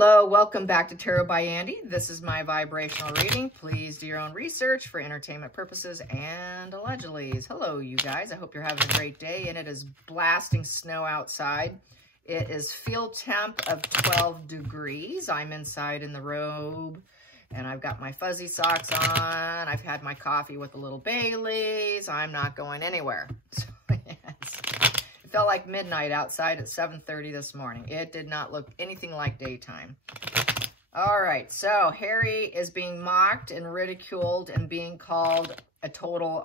Hello, welcome back to Tarot by Andy. This is my vibrational reading. Please do your own research for entertainment purposes and allegedly. Hello, you guys. I hope you're having a great day, and it is blasting snow outside. It is field temp of 12 degrees. I'm inside in the robe, and I've got my fuzzy socks on. I've had my coffee with a little Baileys. I'm not going anywhere. So, yes. It felt like midnight outside at 7:30 this morning. It did not look anything like daytime. All right, so Harry is being mocked and ridiculed and being called a total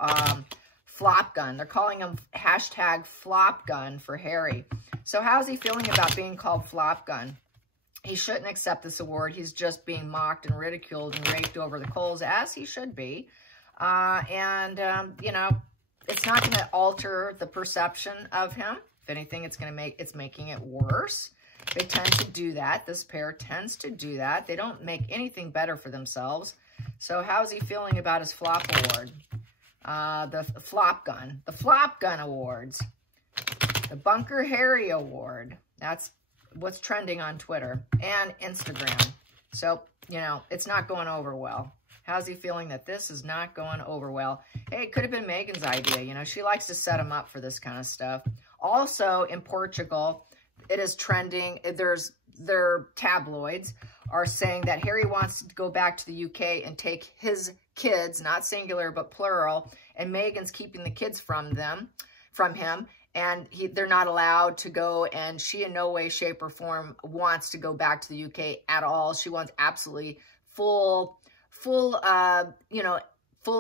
flop gun. They're calling him hashtag flop gun for Harry. So how's he feeling about being called flop gun? He shouldn't accept this award. He's just being mocked and ridiculed and raked over the coals, as he should be. You know, it's not going to alter the perception of him. If anything, it's making it worse. They tend to do that. This pair tends to do that. They don't make anything better for themselves. So how's he feeling about his flop award? The Flopgun Awards. The Bunker Harry Award. That's what's trending on Twitter and Instagram. So, you know, it's not going over well. How's he feeling that this is not going over well? Hey, it could have been Megan's idea. You know, she likes to set him up for this kind of stuff. Also, in Portugal, it is trending. Their tabloids are saying that Harry wants to go back to the UK and take his kids, not singular, but plural, and Megan's keeping the kids from him, and they're not allowed to go, and she in no way, shape, or form wants to go back to the UK at all. She wants absolutely full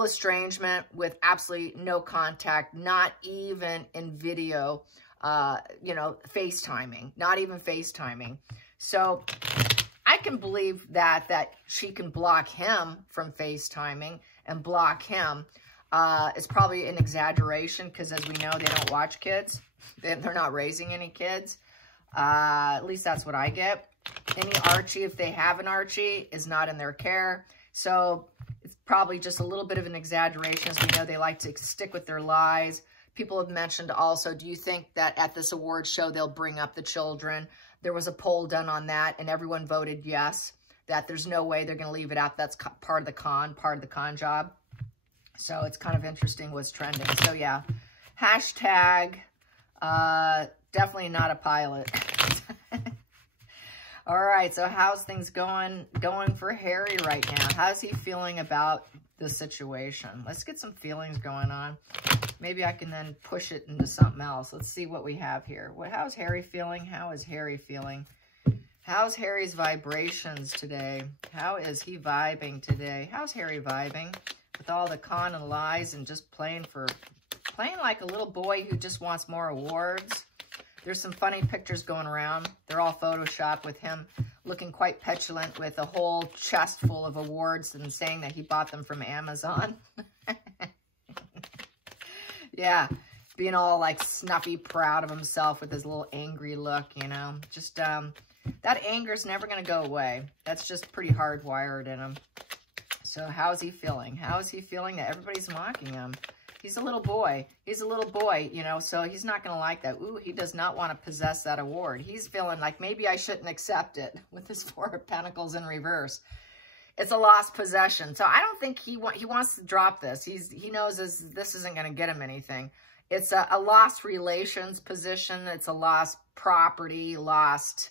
estrangement with absolutely no contact, not even in video, FaceTiming, not even FaceTiming. So I can believe that she can block him from FaceTiming and block him. It's probably an exaggeration because, as we know, they don't watch kids. They're not raising any kids. At least that's what I get. Any Archie, if they have an Archie, is not in their care. So it's probably just a little bit of an exaggeration. As we know, they like to stick with their lies. People have mentioned also, do you think that at this award show they'll bring up the children? There was a poll done on that, and everyone voted yes, that there's no way they're going to leave it out. That's part of the con job. So it's kind of interesting what's trending. So yeah, hashtag definitely not a pilot. All right, so how's things going for Harry right now? How's he feeling about the situation? Let's get some feelings going on. Maybe I can then push it into something else. Let's see what we have here. How's Harry feeling? How is Harry feeling? How's Harry's vibrations today? How is he vibing today? How's Harry vibing with all the con and lies and just playing like a little boy who just wants more awards? There's some funny pictures going around. They're all Photoshopped with him looking quite petulant with a whole chest full of awards and saying that he bought them from Amazon. Yeah, being all like snuffy proud of himself with his little angry look, you know. Just that anger's never going to go away. That's just pretty hardwired in him. So how's he feeling? How is he feeling that everybody's mocking him? He's a little boy. He's a little boy, you know, so he's not going to like that. Ooh, he does not want to possess that award. He's feeling like maybe I shouldn't accept it with his Four of Pentacles in reverse. It's a lost possession. So I don't think he wants to drop this. He knows this isn't going to get him anything. It's a lost relations position. It's a lost property, lost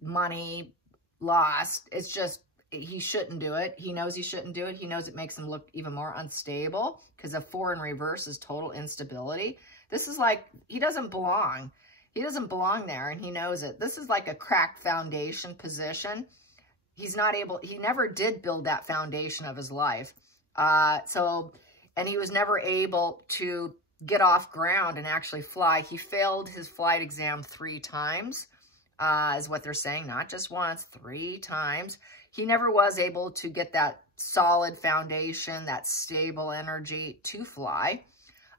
money, lost. It's just, he shouldn't do it. He knows he shouldn't do it. He knows it makes him look even more unstable because a 4 in reverse is total instability. This is like, he doesn't belong. He doesn't belong there, and he knows it. This is like a cracked foundation position. He's not able, he never did build that foundation of his life. And he was never able to get off ground and actually fly. He failed his flight exam 3 times, is what they're saying. Not just once, 3 times. He never was able to get that solid foundation, that stable energy to fly.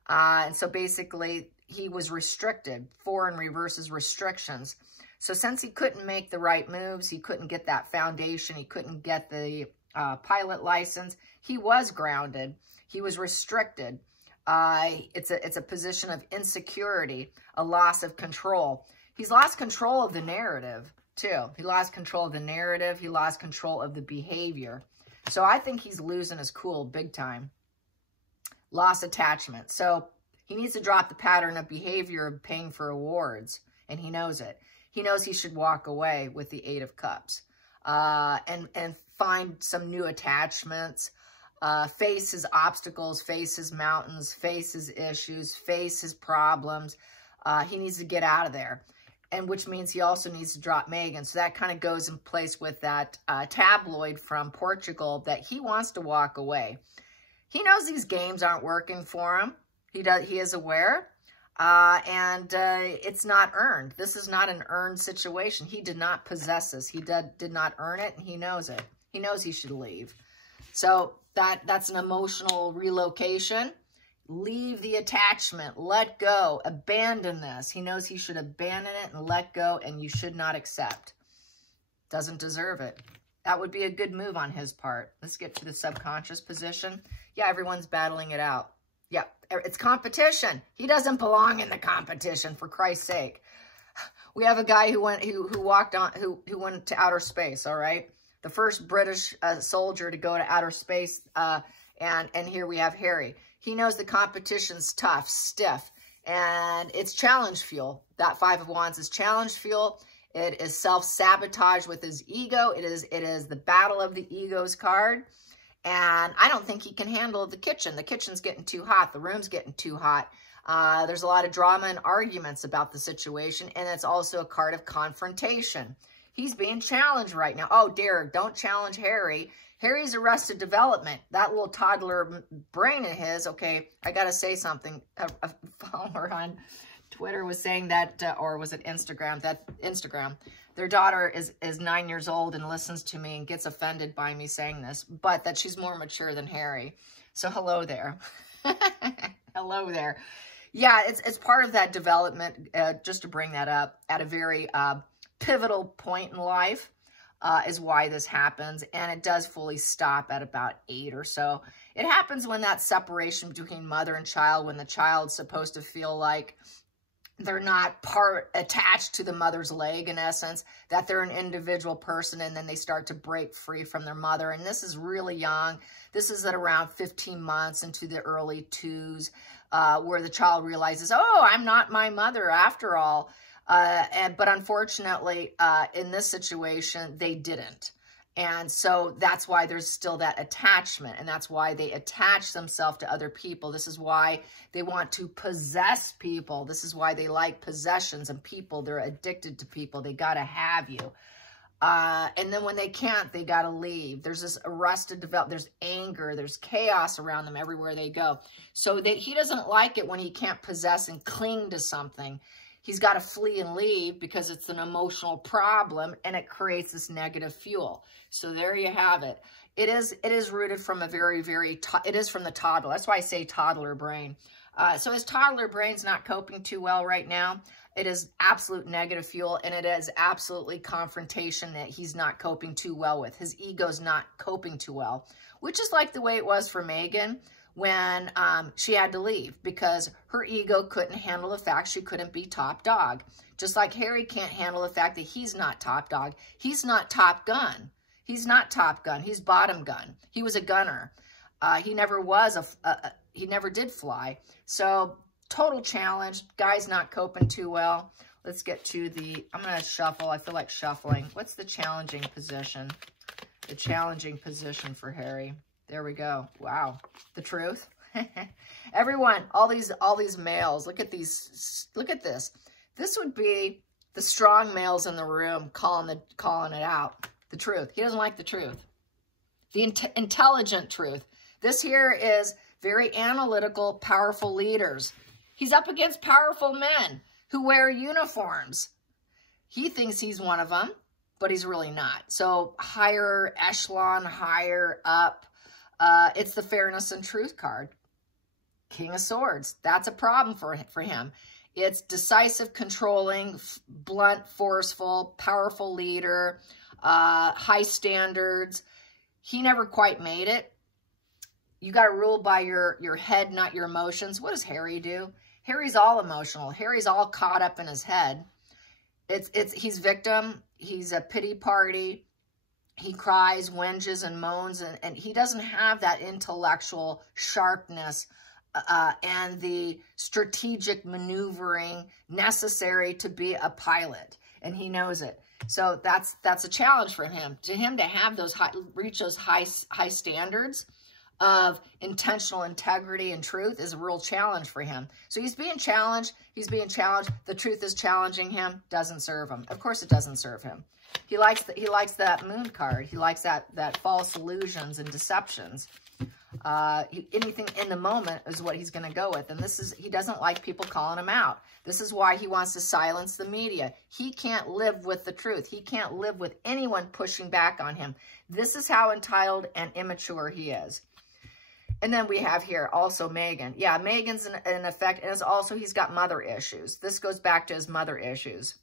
And so basically, he was restricted. 4 in reverse is restrictions. So since he couldn't make the right moves, he couldn't get that foundation, he couldn't get the pilot license, he was grounded. He was restricted. It's a position of insecurity, a loss of control. He's lost control of the narrative. too. He lost control of the narrative. He lost control of the behavior. So I think he's losing his cool big time. Lost attachment. So he needs to drop the pattern of behavior of paying for awards, and he knows it. He knows he should walk away with the 8 of Cups and find some new attachments, face his obstacles, face his mountains, face his issues, face his problems. He needs to get out of there, and which means he also needs to drop Meghan. So that kind of goes in place with that tabloid from Portugal that he wants to walk away. He knows these games aren't working for him. He is aware. And it's not earned. This is not an earned situation. He did not possess this. He did not earn it, and he knows it. He knows he should leave. So that's an emotional relocation. Leave the attachment. Let go. Abandon this. He knows he should abandon it and let go, and you should not accept. Doesn't deserve it. That would be a good move on his part. Let's get to the subconscious position. Yeah, everyone's battling it out. Yeah, it's competition. He doesn't belong in the competition, for Christ's sake. We have a guy who went to outer space, all right? The first British soldier to go to outer space, and here we have Harry. He knows the competition's tough, stiff, and it's challenge fuel. That 5 of Wands is challenge fuel. It is self-sabotage with his ego. It is the battle of the egos card. And I don't think he can handle the kitchen. The kitchen's getting too hot. The room's getting too hot. There's a lot of drama and arguments about the situation. And it's also a card of confrontation. He's being challenged right now. Oh, dear, don't challenge Harry. Harry's Arrested Development. That little toddler brain of his. Okay, I got to say something. A follower on Twitter was saying that, or was it Instagram? Instagram. Their daughter is 9 years old and listens to me and gets offended by me saying this, but that she's more mature than Harry. So hello there. Hello there. Yeah, it's part of that development, just to bring that up, at a very pivotal point in life is why this happens, and it does fully stop at about 8 or so. It happens when that separation between mother and child, when the child's supposed to feel like they're not attached to the mother's leg, in essence, that they're an individual person, and then they start to break free from their mother. And this is really young. This is at around 15 months into the early 2s, where the child realizes, oh, I'm not my mother after all. But unfortunately, in this situation, they didn't. And so that's why there's still that attachment, and that's why they attach themselves to other people. This is why they want to possess people. This is why they like possessions and people. They're addicted to people. They got to have you. And then when they can't, they got to leave. There's this arrested development. There's anger. There's chaos around them everywhere they go. So he doesn't like it when he can't possess and cling to something. He's got to flee and leave because it's an emotional problem, and it creates this negative fuel. So there you have it. It is rooted from a very, it is from the toddler. That's why I say toddler brain. So his toddler brain's not coping too well right now. It is absolute negative fuel, and it is absolutely confrontation that he's not coping too well with. His ego's not coping too well, which is like the way it was for Meghan when she had to leave, because her ego couldn't handle the fact she couldn't be top dog. Just like Harry can't handle the fact that he's not top dog. He's not top gun. He's not top gun. He's bottom gun. He was a gunner. He never was he never did fly. So total challenge. Guy's not coping too well. Let's get to I'm going to shuffle. I feel like shuffling. What's the challenging position? The challenging position for Harry. There we go. Wow. The truth. Everyone, all these males, look at these. Look at this. This would be the strong males in the room calling it out. The truth. He doesn't like the truth. The intelligent truth. This here is very analytical, powerful leaders. He's up against powerful men who wear uniforms. He thinks he's one of them, but he's really not. So higher echelon, higher up. It's the fairness and truth card. King of Swords. That's a problem for him. It's decisive, controlling, blunt, forceful, powerful leader, high standards. He never quite made it. You got to rule by your head, not your emotions. What does Harry do? Harry's all emotional. Harry's all caught up in his head. He's victim. He's a pity party. He cries, whinges, and moans, and he doesn't have that intellectual sharpness and the strategic maneuvering necessary to be a pilot, and he knows it. So that's a challenge for him. To have those reach those high standards of intentional integrity and truth is a real challenge for him. So he's being challenged. He's being challenged. The truth is challenging him. Doesn't serve him. Of course, it doesn't serve him. He likes that moon card. He likes that false illusions and deceptions. Anything in the moment is what he's going to go with. And he doesn't like people calling him out. This is why he wants to silence the media. He can't live with the truth. He can't live with anyone pushing back on him. This is how entitled and immature he is. And then we have here also Megan. Yeah, Megan's in effect, and it's also he's got mother issues. This goes back to his mother issues.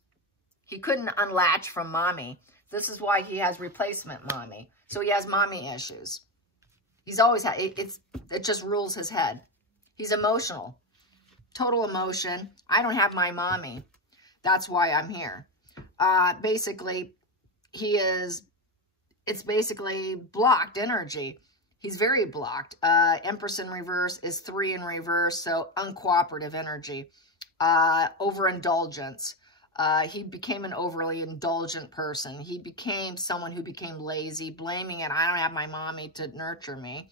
He couldn't unlatch from mommy. This is why he has replacement mommy. So he has mommy issues. He's always had, it just rules his head. He's emotional. Total emotion. I don't have my mommy. That's why I'm here. Basically, it's basically blocked energy. He's very blocked. Empress in reverse is 3 in reverse, so uncooperative energy. Overindulgence. He became an overly indulgent person. He became someone who became lazy, blaming it. I don't have my mommy to nurture me.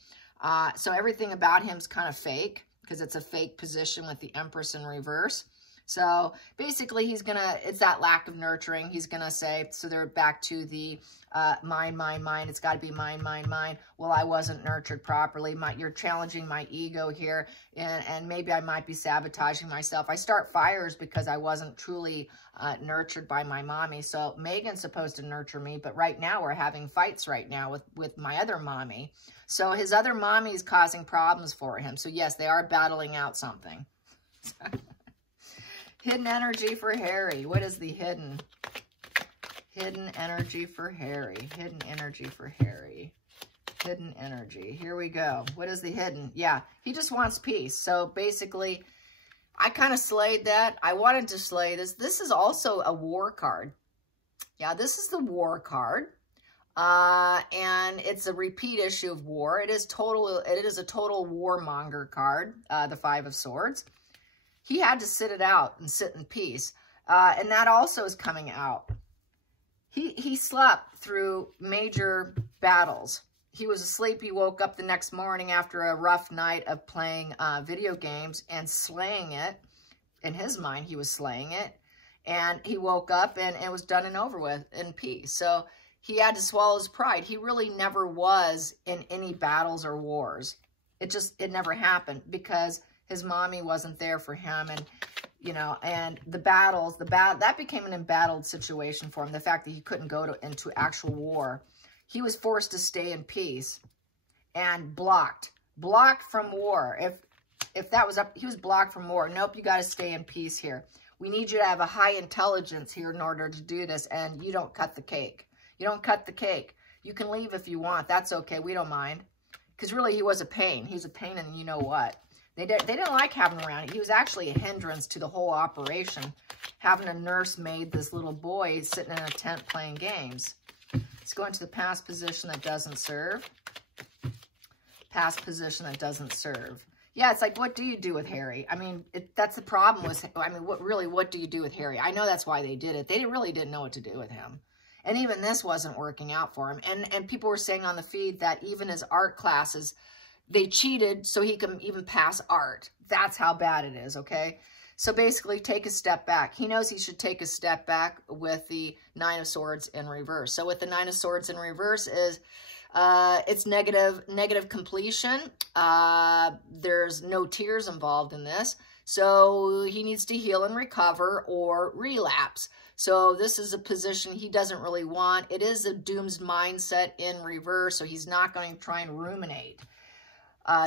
So everything about him is kind of fake because it's a fake position with the Empress in reverse. So basically it's that lack of nurturing. He's going to say, so they're back to the mine. It's got to be mine. Well, I wasn't nurtured properly. You're challenging my ego here, and maybe I might be sabotaging myself. I start fires because I wasn't truly nurtured by my mommy. So Megan's supposed to nurture me, but right now we're having fights right now with my other mommy. So his other mommy is causing problems for him. So yes, they are battling out something. Hidden energy for Harry. What is the hidden energy for Harry? Hidden energy for Harry. Hidden energy. Here we go. What is the hidden? Yeah, he just wants peace. So basically, I kind of slayed that. I wanted to slay this. This is also a war card. Yeah, this is the war card. And it's a repeat issue of war. It is a total warmonger card, the 5 of Swords. He had to sit it out and sit in peace. And that also is coming out. He slept through major battles. He was asleep. He woke up the next morning after a rough night of playing video games and slaying it. In his mind, he was slaying it. And he woke up and it was done and over with in peace. So he had to swallow his pride. He really never was in any battles or wars. It never happened because his mommy wasn't there for him, and, you know, and that became an embattled situation for him. The fact that he couldn't go into actual war. He was forced to stay in peace and blocked from war. If that was up, he was blocked from war. Nope, you got to stay in peace here. We need you to have a high intelligence here in order to do this, and you don't cut the cake. You don't cut the cake. You can leave if you want. That's okay. We don't mind. Because really, he was a pain. He's a pain, and you know what? They didn't like having him around. He was actually a hindrance to the whole operation, having a nursemaid, this little boy, sitting in a tent playing games. Let's go into the past position that doesn't serve. Past position that doesn't serve. Yeah, it's like, what do you do with Harry? I mean, that's the problem with, I mean, what do you do with Harry? I know that's why they did it. They really didn't know what to do with him. And even this wasn't working out for him. And people were saying on the feed that even his art classes, they cheated so he can even pass art. That's how bad it is, okay? So basically, take a step back. He knows he should take a step back with the 9 of Swords in reverse. So with the 9 of Swords in reverse is, it's negative completion. There's no tears involved in this. So he needs to heal and recover or relapse. So this is a position he doesn't really want. It is a doomed mindset in reverse, so he's not going to try and ruminate.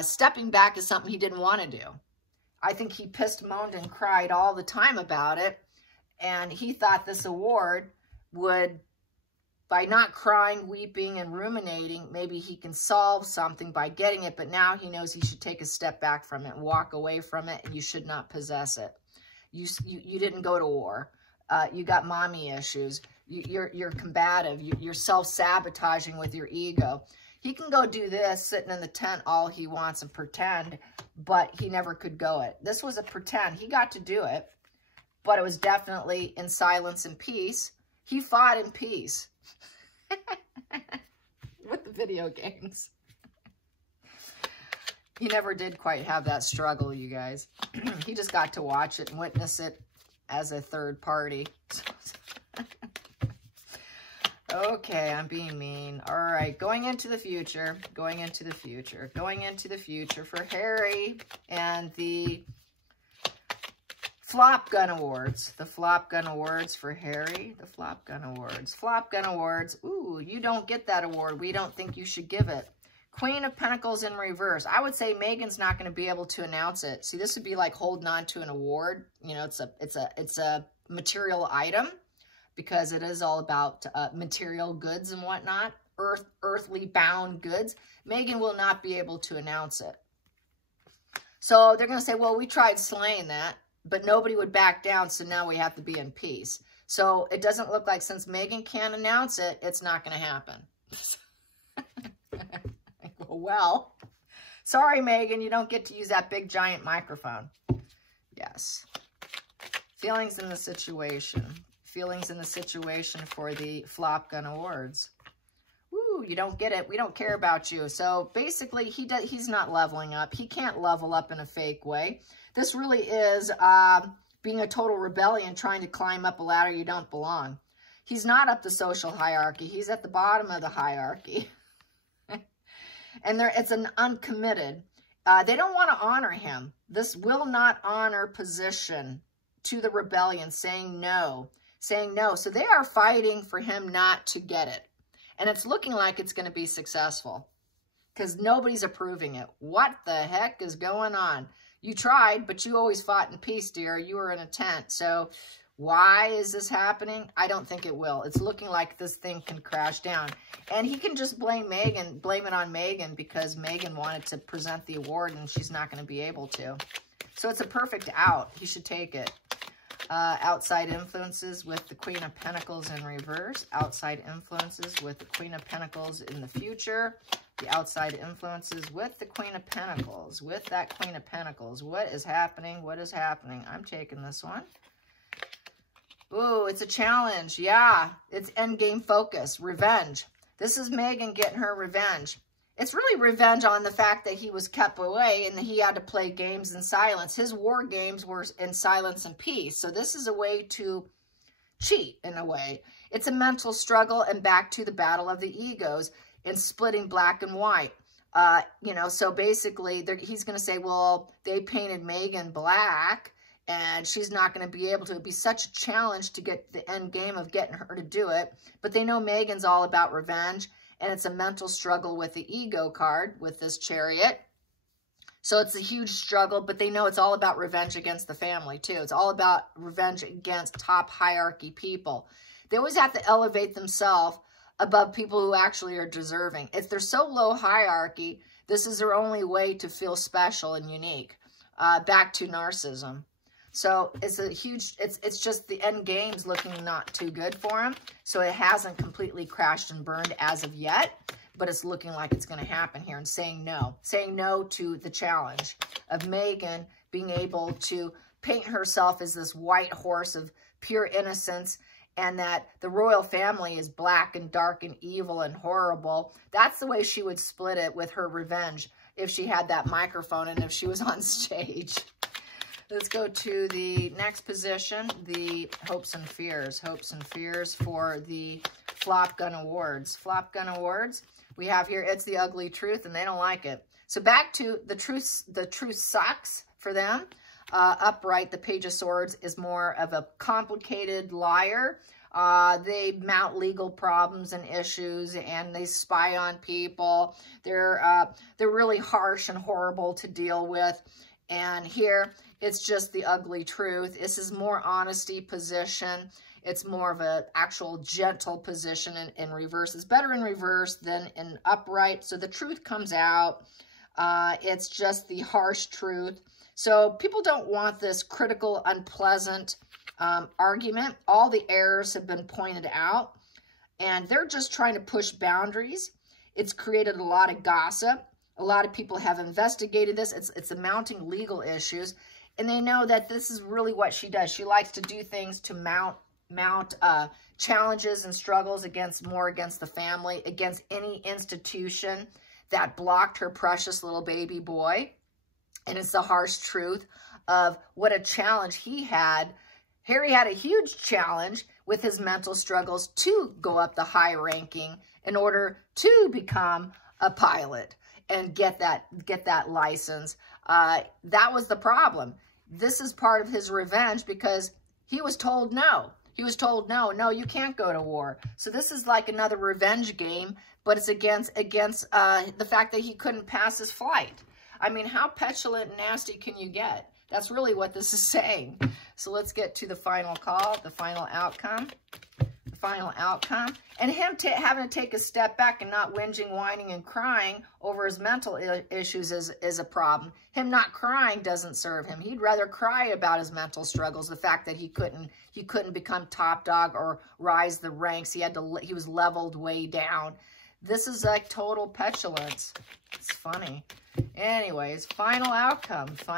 Stepping back is something he didn't want to do. I think he pissed, moaned, and cried all the time about it. And he thought this award would, by not crying, weeping, and ruminating, maybe he can solve something by getting it. But now he knows he should take a step back from it and walk away from it, and you should not possess it. You didn't go to war. You got mommy issues. You're combative. You're self-sabotaging with your ego. He can go do this sitting in the tent all he wants and pretend, but he never could go it. This was a pretend. He got to do it, but it was definitely in silence and peace. He fought in peace with the video games. He never did quite have that struggle, you guys. He just got to watch it and witness it as a third party. Okay, I'm being mean. All right, going into the future for Harry and the Flopgun Awards. The Flopgun Awards for Harry. The Flopgun Awards. Flopgun Awards. Ooh, you don't get that award. We don't think you should give it. Queen of Pentacles in reverse. I would say Megan's not going to be able to announce it. See, this would be like holding on to an award. You know, it's a material item, because it is all about material goods and whatnot, earthly bound goods. Megan will not be able to announce it. So they're going to say, well, we tried slaying that, but nobody would back down, so now we have to be in peace. So it doesn't look like, since Megan can't announce it, it's not going to happen. Well, sorry, Megan, you don't get to use that big giant microphone. Yes. Feelings in the situation. Feelings in the situation for the Flopgun Awards. Woo, you don't get it. We don't care about you. So basically, he's not leveling up. He can't level up in a fake way. This really is being a total rebellion, trying to climb up a ladder you don't belong. He's not up the social hierarchy. He's at the bottom of the hierarchy. And it's an uncommitted. They don't want to honor him. This will not honor position to the rebellion, saying no. Saying no. So they are fighting for him not to get it. And it's looking like it's going to be successful, because nobody's approving it. What the heck is going on? You tried, but you always fought in peace, dear. You were in a tent. So why is this happening? I don't think it will. It's looking like this thing can crash down. And he can just blame it on Megan, because Megan wanted to present the award and she's not going to be able to. So it's a perfect out. He should take it. Outside influences with the Queen of Pentacles in reverse. Outside influences with the Queen of Pentacles in the future. The outside influences with the Queen of Pentacles. With that Queen of Pentacles. What is happening? What is happening? I'm taking this one. Ooh, it's a challenge. Yeah, it's endgame focus. Revenge. This is Megan getting her revenge. It's really revenge on the fact that he was kept away and that he had to play games in silence. His war games were in silence and peace. So this is a way to cheat, in a way. It's a mental struggle, and back to the battle of the egos in splitting black and white. You know, so basically he's going to say, well, they painted Megan black and she's not going to be able to. It'd be such a challenge to get the end game of getting her to do it. But they know Megan's all about revenge. And it's a mental struggle with the ego card, with this Chariot. So it's a huge struggle, but they know it's all about revenge against the family, too. It's all about revenge against top hierarchy people. They always have to elevate themselves above people who actually are deserving. If they're so low hierarchy, this is their only way to feel special and unique. Back to narcissism. So it's a huge, it's just the end game's looking not too good for him. So it hasn't completely crashed and burned as of yet, but it's looking like it's going to happen here, and saying no to the challenge of Megan being able to paint herself as this white horse of pure innocence, and that the royal family is black and dark and evil and horrible. That's the way she would split it with her revenge if she had that microphone and if she was on stage. Let's go to the next position, the hopes and fears. Hopes and fears for the Flopgun Awards. Flopgun Awards, we have here, it's the ugly truth, and they don't like it. So back to the truth sucks for them. Upright, the Page of Swords is more of a complicated liar. They mount legal problems and issues, and they spy on people. They're really harsh and horrible to deal with. And here, it's just the ugly truth. This is more honesty position. It's more of an actual gentle position in reverse. It's better in reverse than in upright. So the truth comes out. It's just the harsh truth. So people don't want this critical, unpleasant argument. All the errors have been pointed out, and they're just trying to push boundaries. It's created a lot of gossip. A lot of people have investigated this. It's mounting legal issues, and they know that this is really what she does. She likes to do things to mount challenges and struggles against the family, against any institution that blocked her precious little baby boy. And it's the harsh truth of what a challenge he had. Harry had a huge challenge with his mental struggles to go up the high ranking in order to become a pilot and get that license. That was the problem. This is part of his revenge because he was told no. He was told, no, you can't go to war. So this is like another revenge game, but it's against the fact that he couldn't pass his flight. I mean, how petulant and nasty can you get? That's really what this is saying. So let's get to the final call, the final outcome. The final outcome. And him having to take a step back and not whinging, whining, and crying over his mental issues is a problem. Him not crying doesn't serve him. He'd rather cry about his mental struggles, the fact that he couldn't become top dog or rise the ranks. He was leveled way down. This is like total petulance. It's funny. Anyways, final outcome for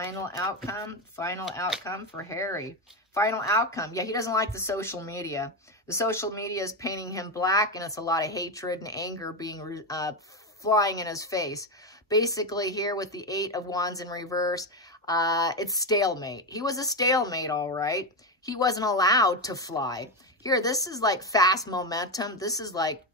Harry. Final outcome. Yeah, he doesn't like the social media. The social media is painting him black, and it's a lot of hatred and anger being flying in his face. Basically, here with the 8 of Wands in reverse, it's stalemate. He was a stalemate, all right. He wasn't allowed to fly. Here, this is like fast momentum. This is like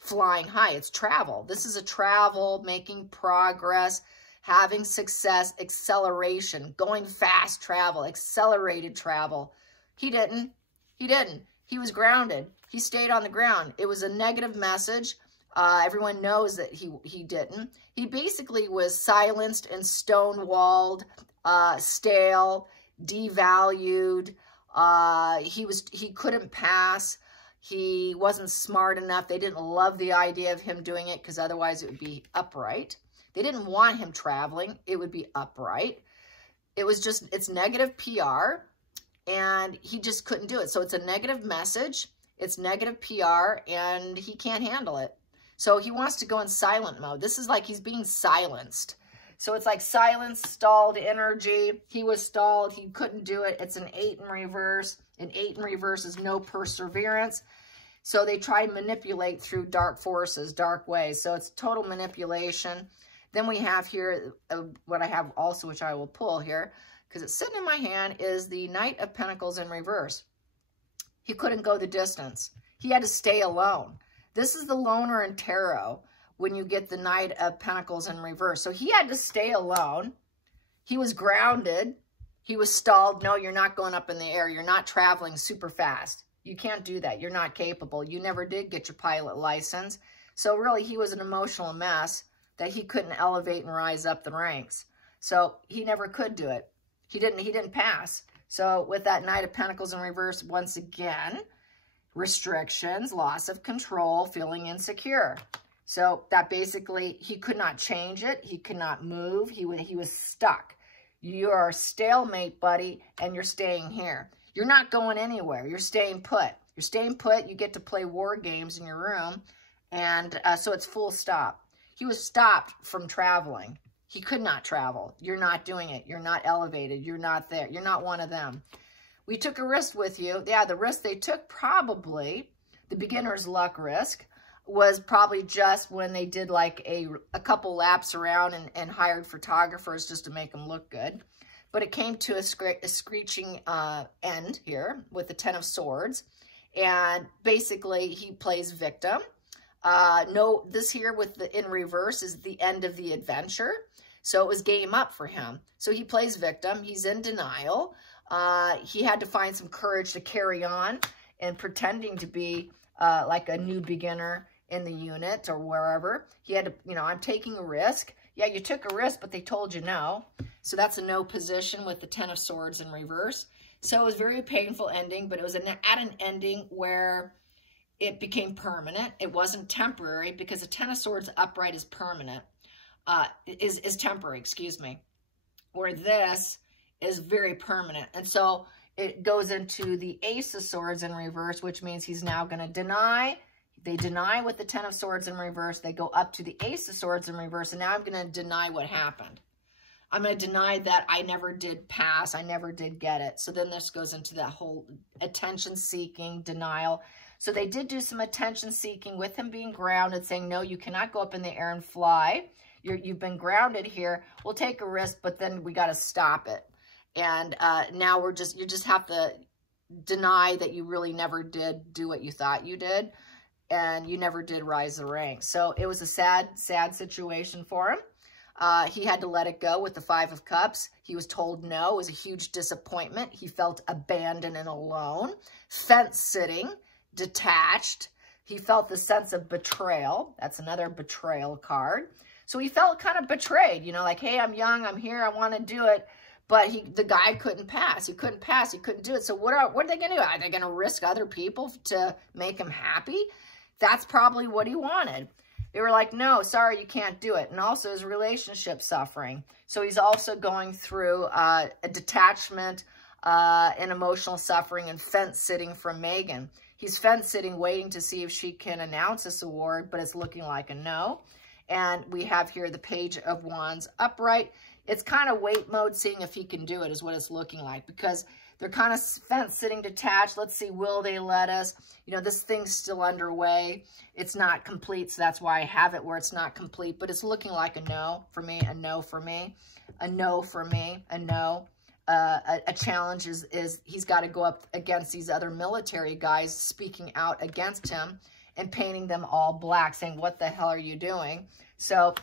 flying high. It's travel. This is a travel, making progress, having success, acceleration, going fast travel, accelerated travel. He didn't. He was grounded. He stayed on the ground. It was a negative message. Everyone knows that he didn't. He basically was silenced and stonewalled, stale, devalued. He couldn't pass. He wasn't smart enough. They didn't love the idea of him doing it because otherwise it would be upright. They didn't want him traveling. It would be upright. It was just, it's negative PR, and he just couldn't do it. So it's a negative message. It's negative PR, and he can't handle it. So he wants to go in silent mode. This is like he's being silenced. So it's like silence, stalled energy. He was stalled. He couldn't do it. It's an 8 in reverse. An 8 in reverse is no perseverance. So they try to manipulate through dark forces, dark ways. So it's total manipulation. Then we have here, what I have also, which I will pull here, because it's sitting in my hand, is the Knight of Pentacles in reverse. He couldn't go the distance. He had to stay alone. This is the loner in tarot when you get the Knight of Pentacles in reverse. So he had to stay alone. He was grounded. He was stalled. No, you're not going up in the air. You're not traveling super fast. You can't do that. You're not capable. You never did get your pilot license. So really, he was an emotional mess that he couldn't elevate and rise up the ranks. So he never could do it. He didn't pass. So with that Knight of Pentacles in reverse, once again, restrictions, loss of control, feeling insecure. So that basically, he could not change it. He could not move. He was stuck. You are a stalemate, buddy, and you're staying here. You're not going anywhere. You're staying put. You're staying put. You get to play war games in your room. And so it's full stop. He was stopped from traveling. He could not travel. You're not doing it. You're not elevated. You're not there. You're not one of them. We took a risk with you. Yeah, the risk they took, probably, the beginner's luck risk, was probably just when they did like a couple laps around and hired photographers just to make them look good. But it came to a screeching end here with the 10 of Swords. And basically, he plays victim. No, this here with the in reverse is the end of the adventure. So it was game up for him. So he plays victim. He's in denial. He had to find some courage to carry on and pretending to be like a new beginner in the unit or wherever. He had to, you know, I'm taking a risk. Yeah, you took a risk, but they told you no. So that's a no position with the 10 of Swords in reverse. So it was a very painful ending, but it was at an ending where it became permanent. It wasn't temporary because the 10 of Swords upright is permanent, is temporary, excuse me. Where this is very permanent. And so it goes into the Ace of Swords in reverse, which means he's now going to deny. They deny with the Ten of Swords in reverse. They go up to the Ace of Swords in reverse, and now I'm going to deny what happened. I'm going to deny that I never did pass. I never did get it. So then this goes into that whole attention-seeking, denial. So they did do some attention-seeking with him being grounded, saying, no, you cannot go up in the air and fly. You've been grounded here. We'll take a risk, but then we got to stop it. And now you just have to deny that you really never did do what you thought you did. And you never did rise the rank. So it was a sad, sad situation for him. He had to let it go with the Five of Cups. He was told no. It was a huge disappointment. He felt abandoned and alone. Fence-sitting, detached. He felt the sense of betrayal. That's another betrayal card. So he felt kind of betrayed, you know, like, hey, I'm young, I'm here, I want to do it. But the guy couldn't pass. He couldn't pass. He couldn't do it. So what are they going to do? Are they going to risk other people to make him happy? That's probably what he wanted. They were like, no, sorry, you can't do it. And also his relationship suffering. So he's also going through a detachment and emotional suffering and fence-sitting from Megan. He's fence-sitting, waiting to see if she can announce this award, but it's looking like a no. And we have here the Page of Wands upright. It's kind of wait mode, seeing if he can do it is what it's looking like, because they're kind of fence-sitting detached. Let's see, will they let us? You know, this thing's still underway. It's not complete, so that's why I have it where it's not complete. But it's looking like a no for me, a no for me, a no for me, a no. A challenge is he's got to go up against these other military guys speaking out against him and painting them all black, saying, what the hell are you doing? So,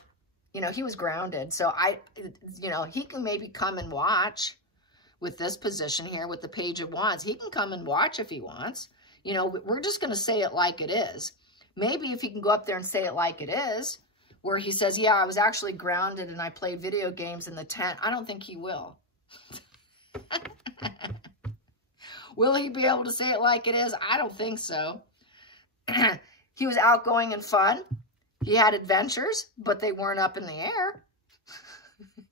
you know, he was grounded. So you know, he can maybe come and watch. With this position here, with the Page of Wands, he can come and watch if he wants. You know, we're just going to say it like it is. Maybe if he can go up there and say it like it is, where he says, yeah, I was actually grounded and I played video games in the tent. I don't think he will. Will he be able to say it like it is? I don't think so. He was outgoing and fun. He had adventures, but they weren't up in the air.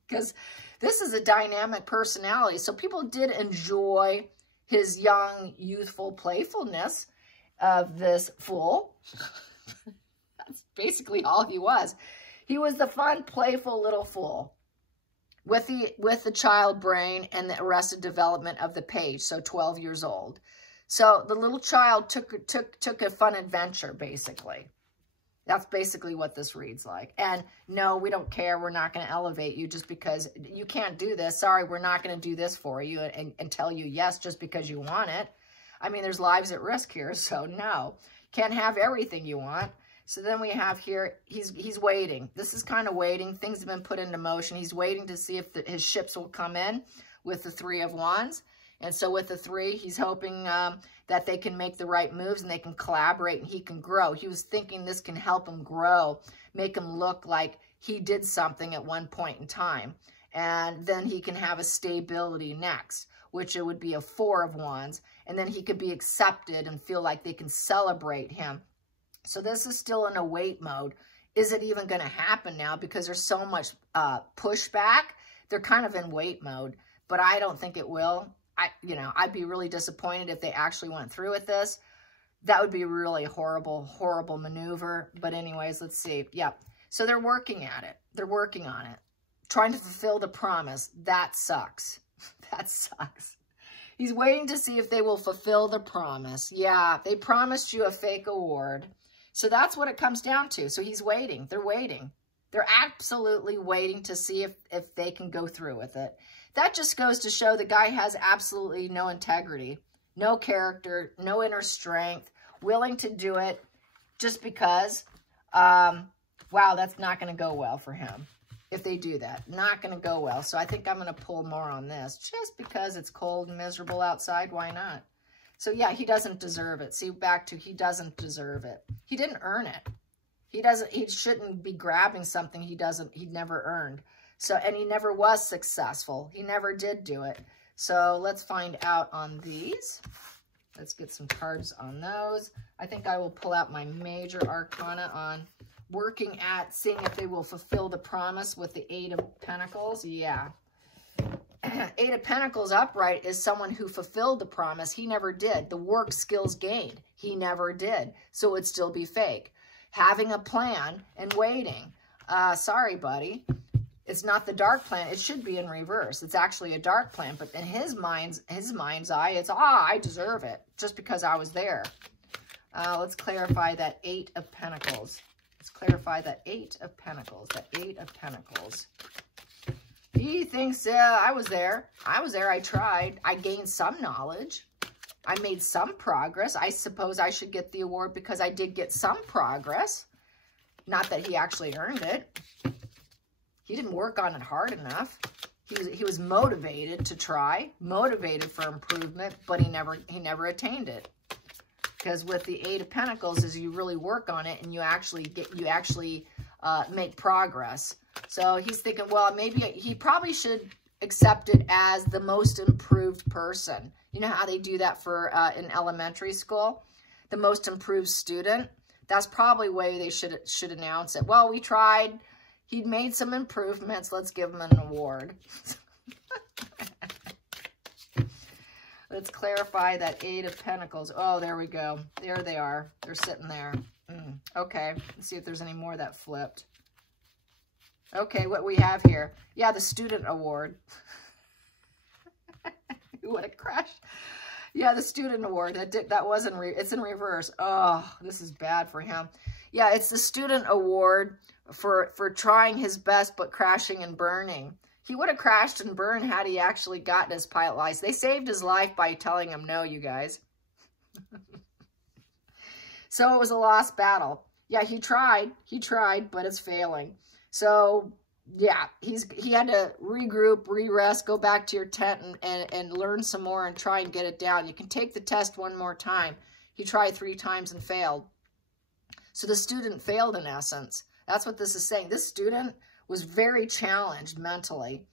Because this is a dynamic personality. So people did enjoy his young, youthful playfulness of this fool. That's basically all he was. He was the fun, playful little fool with the child brain and the arrested development of the page. So 12 years old. So the little child took a fun adventure, basically. That's basically what this reads like. And no, we don't care. We're not going to elevate you just because you can't do this. Sorry, we're not going to do this for you and tell you yes just because you want it. I mean, there's lives at risk here, so no. Can't have everything you want. So then we have here, he's waiting. This is kind of waiting. Things have been put into motion. He's waiting to see if his ships will come in with the Three of Wands. And so with the three, he's hoping that they can make the right moves and they can collaborate and he can grow. He was thinking this can help him grow, make him look like he did something at one point in time. And then he can have a stability next, which it would be a Four of Wands. And then he could be accepted and feel like they can celebrate him. So this is still in a wait mode. Is it even going to happen now? Because there's so much pushback. They're kind of in wait mode, but I don't think it will. I'd be really disappointed if they actually went through with this. That would be a really horrible, horrible maneuver. But anyways, let's see. Yep. So they're working at it. They're working on it. Trying to fulfill the promise. That sucks. That sucks. He's waiting to see if they will fulfill the promise. Yeah, they promised you a fake award. So that's what it comes down to. So he's waiting. They're waiting. They're absolutely waiting to see if they can go through with it. That just goes to show the guy has absolutely no integrity, no character, no inner strength, willing to do it just because, wow, that's not going to go well for him if they do that. Not going to go well. So I think I'm going to pull more on this just because it's cold and miserable outside. Why not? So yeah, he doesn't deserve it. See, back to he doesn't deserve it. He didn't earn it. He shouldn't be grabbing something he never earned. So, and he never was successful. He never did do it. So let's find out on these. Let's get some cards on those. I think I will pull out my major arcana on working at seeing if they will fulfill the promise with the Eight of Pentacles. Yeah. Eight of Pentacles upright is someone who fulfilled the promise. He never did. The work skills gained. He never did. So it would still be fake. Having a plan and waiting. Sorry, buddy. It's not the dark plan. It should be in reverse. It's actually a dark plan. But in his mind's eye, it's, I deserve it just because I was there. Let's clarify that Eight of Pentacles. Let's clarify that Eight of Pentacles. That Eight of Pentacles. He thinks, I was there. I was there. I tried. I gained some knowledge. I made some progress. I suppose I should get the award because I did get some progress. Not that he actually earned it. He didn't work on it hard enough. He was motivated to try, motivated for improvement, but he never attained it. Because with the Eight of Pentacles, is you really work on it and you actually make progress. So he's thinking, well, maybe he probably should accept it as the most improved person. You know how they do that for in elementary school? The most improved student. That's probably the way they should announce it. Well, we tried. He'd made some improvements. Let's give him an award. Let's clarify that Eight of Pentacles. Oh, there we go. There they are. They're sitting there. Okay. Let's see if there's any more that flipped. Okay, what we have here. Yeah, the student award. Who would have crashed? Yeah, the student award. That wasn't. It's in reverse. Oh, this is bad for him. Yeah, it's the student award for trying his best but crashing and burning. He would have crashed and burned had he actually gotten his pilot license. They saved his life by telling him no, you guys. So it was a lost battle. Yeah, he tried, but it's failing. So yeah, he had to regroup, re-rest, go back to your tent and learn some more and try and get it down. You can take the test one more time. He tried 3 times and failed. So the student failed in essence. That's what this is saying. This student was very challenged mentally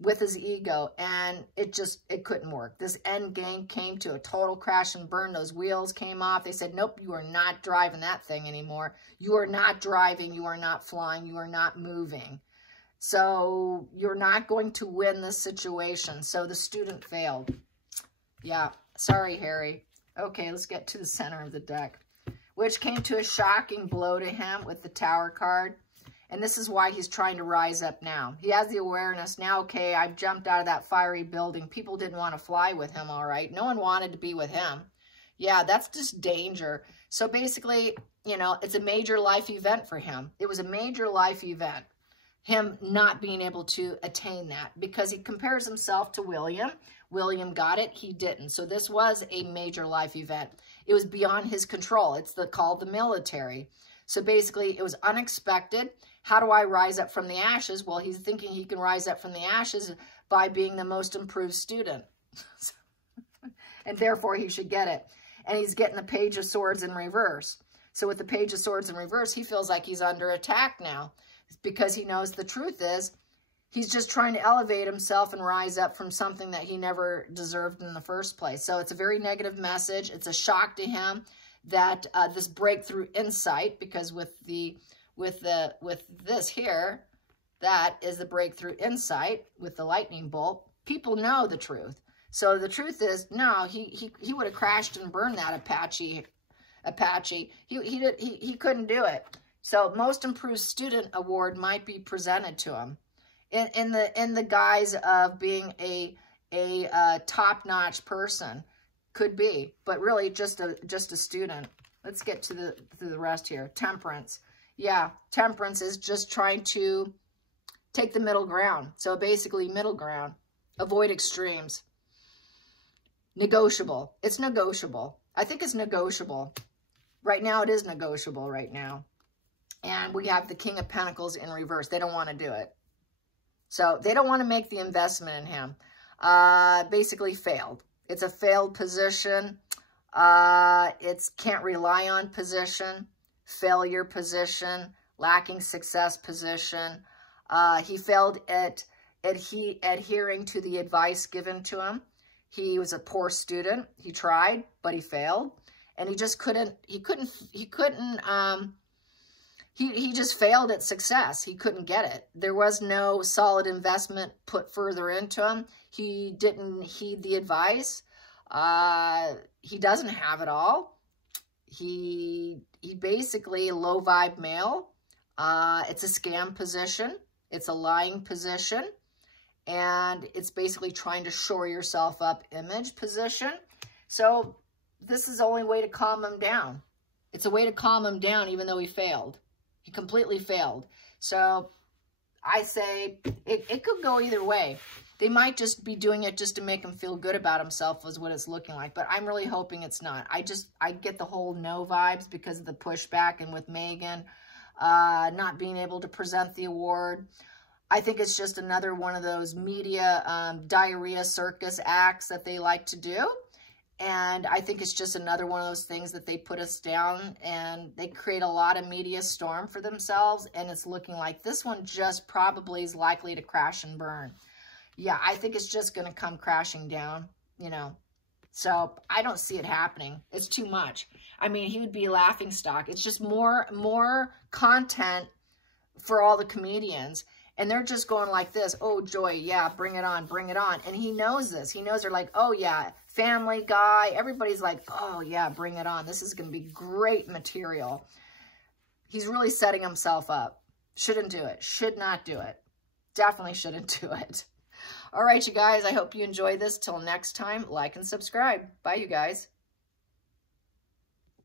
with his ego, and it couldn't work. This end game came to a total crash and burn. Those wheels came off. They said, nope, you are not driving that thing anymore. You are not driving. You are not flying. You are not moving. So you're not going to win this situation. So the student failed. Yeah, sorry, Harry. Okay, let's get to the center of the deck, which came to a shocking blow to him with the Tower card. And this is why he's trying to rise up now. He has the awareness now, okay, I've jumped out of that fiery building. People didn't want to fly with him, all right. No one wanted to be with him. Yeah, that's just danger. So basically, you know, it's a major life event for him. It was a major life event, him not being able to attain that, because he compares himself to William. William got it, he didn't. So this was a major life event. It was beyond his control. It's called the military. So basically, it was unexpected. How do I rise up from the ashes? Well, he's thinking he can rise up from the ashes by being the most improved student. And therefore, he should get it. And he's getting the Page of Swords in reverse. So with the Page of Swords in reverse, he feels like he's under attack now, because he knows the truth is he's just trying to elevate himself and rise up from something that he never deserved in the first place. So it's a very negative message. It's a shock to him that this breakthrough insight, because with this here, that is the breakthrough insight with the lightning bolt. People know the truth. So the truth is, no, he would have crashed and burned that Apache. He couldn't do it. So most improved student award might be presented to him in the guise of being a top-notch person. Could be, but really just a student. Let's get to the rest here. Temperance. Yeah, temperance is just trying to take the middle ground. So basically middle ground. Avoid extremes. Negotiable. It's negotiable. I think it's negotiable. Right now it is negotiable right now. And we have the King of Pentacles in reverse. They don't want to do it. So they don't want to make the investment in him. Basically failed. It's a failed position. It's can't rely on position. Failure position. Lacking success position. He failed at adhering to the advice given to him. He was a poor student. He tried, but he failed. And he just couldn't he just failed at success. He couldn't get it. There was no solid investment put further into him. He didn't heed the advice. He doesn't have it all. He basically a low vibe male. It's a scam position. It's a lying position. And it's basically trying to shore yourself up image position. So this is the only way to calm him down. It's a way to calm him down even though he failed. He completely failed. So I say it could go either way. They might just be doing it just to make him feel good about himself is what it's looking like. But I'm really hoping it's not. I get the whole no vibes because of the pushback and with Megan not being able to present the award. I think it's just another one of those media diarrhea circus acts that they like to do. And I think it's just another one of those things that they put us down and they create a lot of media storm for themselves. And it's looking like this one just probably is likely to crash and burn. Yeah, I think it's just going to come crashing down, you know. So I don't see it happening. It's too much. I mean, he would be a laughingstock. It's just more content for all the comedians. And they're just going like this, oh, Joy, yeah, bring it on, bring it on. And he knows this. He knows they're like, oh, yeah, Family Guy. Everybody's like, oh, yeah, bring it on. This is going to be great material. He's really setting himself up. Shouldn't do it. Should not do it. Definitely shouldn't do it. All right, you guys, I hope you enjoy this. Till next time, like and subscribe. Bye, you guys.